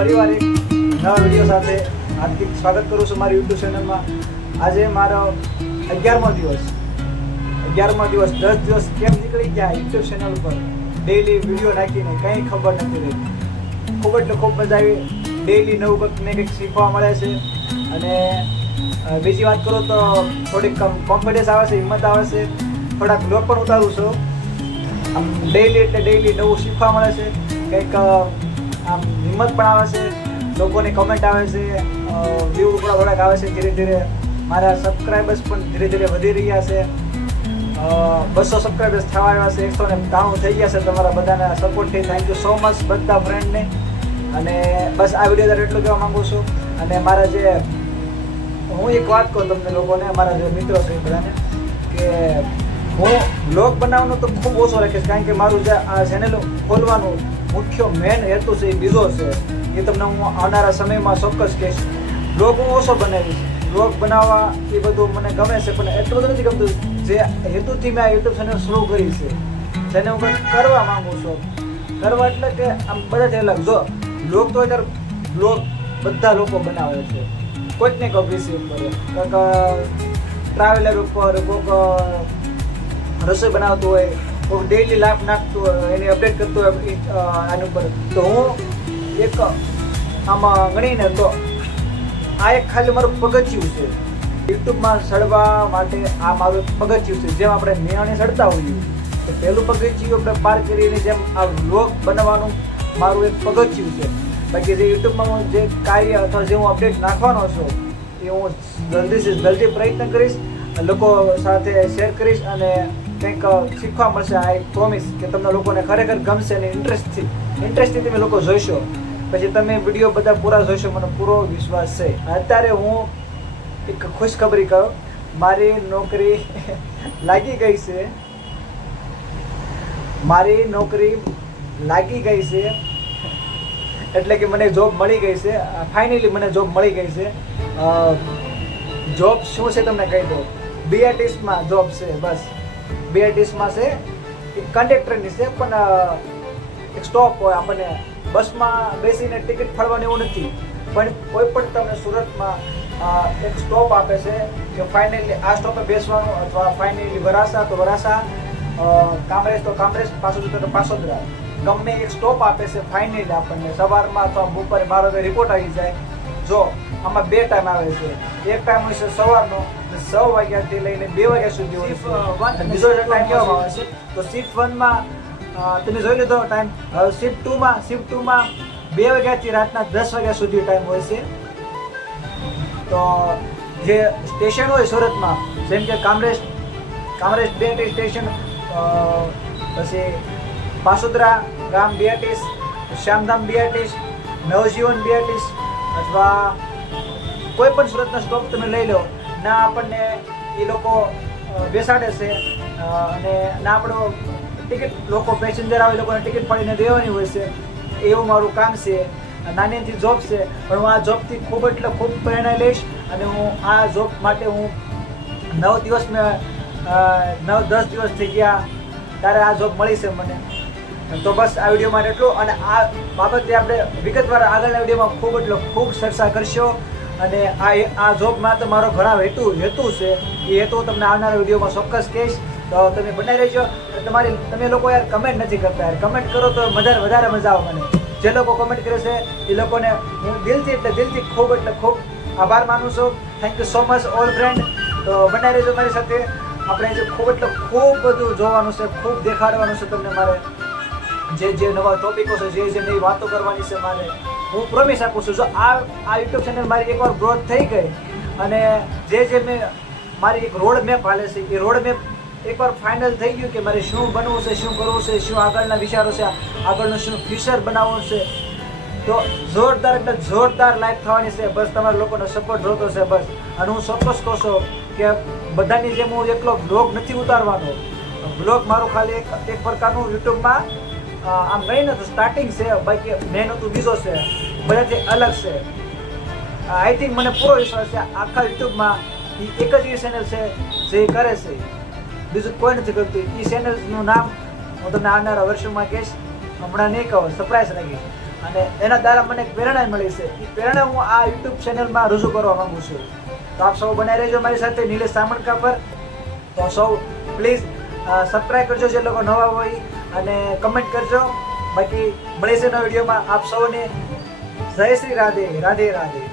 ફરીવાર એક નવા વિડીયો સાથે હાર્દિક સ્વાગત કરું છું મારી યુટ્યુબ ચેનલમાં. આજે મારો 11મો દિવસ. 10 દિવસ કેમ નીકળી ગયા યુટ્યુબ ચેનલ પર ડેઈલી વિડીયો નાખીને કંઈ ખબર નથી રહેતી. ખૂબ એટલે ખૂબ મજા આવી. ડેઈલી નવું કંઈક ને કંઈક શીખવા મળે છે. અને બીજી વાત કરું તો થોડીક કોન્ફિડન્સ આવે છે, હિંમત આવે છે. થોડાક બ્લોગ પણ ઉતારું છું. આમ ડેઈલી એટલે ડેઈલી નવું શીખવા મળે છે. કંઈક આમ હિંમત પણ આવે છે, લોકોની કમેન્ટ આવે છે, વ્યૂ પણ થોડાક આવે છે. ધીરે ધીરે મારા સબસ્ક્રાઈબર્સ પણ ધીરે ધીરે વધી રહ્યા છે. 200 સબસ્ક્રાઈબર્સ થવા આવ્યા છે, 193 થઈ ગયા છે. તમારા બધાના સપોર્ટથી થેન્ક યુ સો મચ બધા ફ્રેન્ડને. અને બસ આ વિડીયો દ્વારા એટલું કહેવા માગું છું. અને મારા જે હું એક વાત કહું તમને લોકોને, મારા જે મિત્રો છે બધાને, કે હું બ્લોગ બનાવવાનો તો ખૂબ ઓછો રાખીશ. કારણ કે મારું જે આ ચેનલ ખોલવાનું મુખ્ય મેન હેતુ છે એ બીજો છે. એ તમને હું આવનારા સમયમાં ચોક્કસ કહીશ. બ્લોગ હું ઓછો બનાવીશ. બ્લોગ બનાવવા એ બધું મને ગમે છે, પણ એટલું બધું નથી ગમતું જે હેતુથી મેં આ યુટ્યુબ ચેનલ શરૂ કરી છે, જેને હું કંઈક કરવા માગું છું. કરવા એટલે કે આમ બધાથી અલગ. જો બ્લોગ તો અત્યારે બ્લોગ બધા લોકો બનાવે છે, કોઈક ને કોઈક વિષય ઉપર, કોઈક ટ્રાવેલર ઉપર, કોઈક રસોઈ બનાવતું હોય, કોઈક ડેઈલી લાઈફ નાખતું હોય, એની અપડેટ કરતું હોય આની ઉપર. તો હું એક આમાં ગણીને તો આ એક ખાલી મારું પગથિયું છે યુટ્યુબમાં ચડવા માટે. આ મારું એક પગથિયું છે. જેમ આપણે મેળાને ચડતા હોઈએ તો પહેલું પગથિયું આપણે પાર કરીને જેમ આ વ્લોગ બનાવવાનું મારું એક પગથિયું છે. બાકી જે યુટ્યુબમાં હું જે કાર્ય અથવા જે હું અપડેટ નાખવાનો છું એ હું જલ્દી પ્રયત્ન કરીશ, લોકો સાથે શેર કરીશ અને કંઈક શીખવા મળશે. આ એક પ્રોમિસ કે તમને લોકોને ખરેખર ગમશે અને ઇન્ટરેસ્ટથી તમે લોકો જોઈશો. પછી તમે વિડીયો બધા પૂરા જોઈશો, મને પૂરો વિશ્વાસ છે. અત્યારે હું એક ખુશખબરી કહું, મારી નોકરી લાગી ગઈ છે. મારી નોકરી લાગી ગઈ છે એટલે કે મને જોબ મળી ગઈ છે. ફાઇનલી મને જોબ મળી ગઈ છે. જોબ શું છે તમને કહી દઉં. BRTSમાં જોબ છે. બસ BRTSમાં છે, એક કંડક્ટરની છે. પણ એક સ્ટોપ હોય, આપણને બસમાં બેસીને ટિકિટ ફાળવાની એવું નથી, પણ કોઈ પણ તમને સુરતમાં એક સ્ટોપ આપે છે કે ફાઇનલી આ સ્ટોપે બેસવાનું, અથવા ફાઇનલી વરાસા તો વરાસા, કામરેજ તો કામરેજ, પાસોદરા તો પાસોદરા. ગમે એક સ્ટોપ આપે છે ફાઇનલી આપણને સવારમાં અથવા બપોરે. મારો રિપોર્ટ આવી જાય. જો આમાં 2 ટાઈમ આવે છે. એક ટાઈમ હોય છે સવારનો 6 વાગ્યાથી લઈને 2 વાગ્યા સુધી હોય છે. બીજો ટાઈમ કહેવામાં આવે છે તો શિફ્ટ 1માં તમે જોઈ લીધો ટાઈમ. શિફ્ટ 2માં 2 વાગ્યાથી રાતના 10 વાગ્યા સુધી ટાઈમ હોય છે. તો જે સ્ટેશન હોય સુરતમાં, જેમ કે કામરેજ BRT સ્ટેશન, પછી પાસોદરા ગામ BRTS, શ્યામધામ BRTS, નવજીવન BRTS, અથવા કોઈ પણ સુરતના સ્ટોપ તમે લઈ લો, ના આપણને એ લોકો બેસાડે છે અને ના આપણો ટિકિટ, લોકો પેસેન્જર આવે લોકોને ટિકિટ પાડીને દેવાની હોય છે. એવું મારું કામ છે. નાનીથી જોબ છે, પણ હું આ જોબથી ખૂબ એટલે ખૂબ પ્રેરણા લઈશ. અને હું આ જોબ માટે હું 9 દિવસ મેં 9-10 દિવસ થઈ ગયા ત્યારે આ જોબ મળી છે મને. તો બસ આ વિડીયો માટે એટલું. અને આ બાબતે આપણે વિગતવાર આગળના વિડીયોમાં ખૂબ એટલે ખૂબ ચર્ચા કરશો. અને આ જોબમાં તો મારો ઘણા હેતુ છે. એ હેતુ તમને આવનારા વિડીયોમાં ચોક્કસ કહીશ. તો તમે બનાવી રહેજો. તમે લોકો યાર કમેન્ટ નથી કરતા. યાર કમેન્ટ કરો તો વધારે મજા આવે મને. જે લોકો કમેન્ટ કરે છે એ લોકોને હું દિલથી ખૂબ એટલે ખૂબ આભાર માનું છું. Thank you so much all friend. તો બનાવી રહેજો મારી સાથે. આપણે જે ખૂબ એટલે ખૂબ બધું જોવાનું છે, ખૂબ દેખાડવાનું છે તમને. મારે જે નવા ટોપિકો છે, જે નવી વાતો કરવાની છે મારે, હું પ્રોમિસ આપું છું. જો આ યુટ્યુબ ચેનલ મારી એકવાર ગ્રોથ થઈ ગઈ અને જે મેં મારી એક રોડ મેપ હાલે છે, એ રોડ મેપ એકવાર ફાઇનલ થઈ ગયું કે મારે શું બનવું છે, શું કરવું છે, શું આગળના વિચારો છે, આગળનું શું ફ્યુચર બનાવવું છે, તો જોરદાર એટલે જોરદાર લાઈફ થવાની છે. બસ તમારા લોકોનો સપોર્ટ જોતો છે બસ. અને હું ચોક્કસ કહું છું કે બધાની જેમ હું એકલો બ્લોગ નથી ઉતારવાનો. બ્લોગ મારું ખાલી એક પ્રકારનું યુટ્યુબમાં આમ ગઈને તો સ્ટાર્ટિંગ છે. બાકી મહેનત બીજો છે, બધાથી અલગ છે. આઈ થિંક મને પૂરો વિશ્વાસ છે આખા યુટ્યુબમાં એક જ એવી ચેનલ છે જે કરે છે, બીજું કોઈ નથી કરતું. એ ચેનલનું નામ હું તમને આવનારા વર્ષોમાં કહીશ, હમણાં નહીં કહું, સરપ્રાઈઝ રાખીશ. અને એના દ્વારા મને પ્રેરણા મળી છે. એ પ્રેરણા હું આ યુટ્યુબ ચેનલમાં રજૂ કરવા માંગુ છું. તો આપ સૌ બનાવી રહેજો મારી સાથે નિલેશ સામણકા પર. તો સૌ પ્લીઝ સબસ્ક્રાઈબ કરજો જે લોકો નવા હોય, અને કમેન્ટ કરજો. બાકી મળીશું નવા વિડીયોમાં. આપ સૌને જય શ્રી રાધે રાધે રાધે.